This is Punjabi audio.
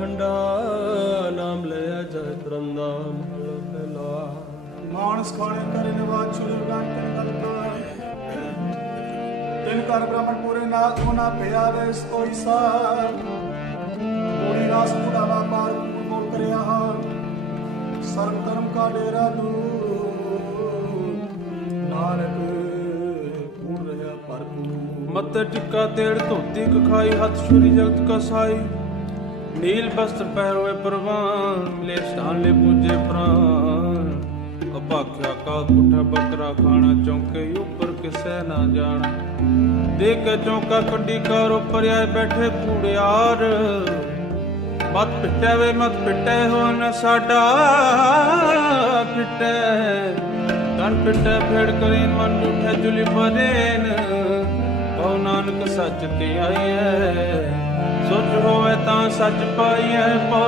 ਖੰਡਾ ਨਾਮ ਲਿਆ ਜੈ ਤਰੰਦਾ ਮਾਨਸ ਖਾਣੇ ਕਰੇ ਨਿਵਾਜ ਛੁਰੇ ਗਾਨ ਤਨ ਗਲ ਤਿਨ ਕਰ ਬ੍ਰਾਹਮਣ ਪੂਰੇ ਨਾ ਕੋਨਾ ਪਿਆ ਵੇ ਕੋਈ ਸਾਰ। ਪੂਰੀ ਰਾਸ ਬੁੜਾਵਾ ਮਾਰ ਮੋਰ ਕਰਿਆ ਸਰਬ ਧਰਮ ਕਾ ਡੇਰਾ ਦੂਰ। ਨਾਨਕ ਪੂਰ ਰਿਹਾ ਭਰਪੂਰ ਮੱਤੇ ਟਿੱਕਾ ਤੇੜ ਧੋਤੀ ਕਖਾਈ ਹੱਥ ਛੁਰੀ ਜਗਤ ਕਸਾਈ। ਨੀਲ ਬਸਤਰ ਪਹਿਰੋਏ ਪ੍ਰਵਾਨ ਮਿਲੇ ਸਥਾਨ ਲੈ ਪੂਜੇ ਪ੍ਰਾਨ। ਅਭਾਖਿਆ ਕਾ ਪੁੱਠਾ ਬੱਕਰਾ ਖਾਣਾ ਚੌਂਕੇ ਉੱਪਰ ਕਿਸੈ ਨਾ ਜਾਣਾ। ਦੇਖ ਚੌਂਕਾ ਕੱਢੀ ਕਰ ਉੱਪਰ ਆਏ ਬੈਠੇ ਕੂੜਿਆਰ। ਮਤ ਪਿੱਟੇ ਵੇ, ਮਤ ਪਿੱਟੇ ਹੋ ਨ ਸਾਡਾ ਪਿੱਟੇ। ਤਨ ਪਿੱਟੇ ਫੇੜ ਕਰੀਨ ਮਨ ਉਠੇ ਜੁਲੀ ਬਰੇਨ ਕਉ ਨਾਨਕ ਸੱਚ ਤੇ ਆਈਐ ਸੋਚ ਹੋਵੇ ਤਾਂ ਸੱਚ ਪਾਈਐ ਪਉ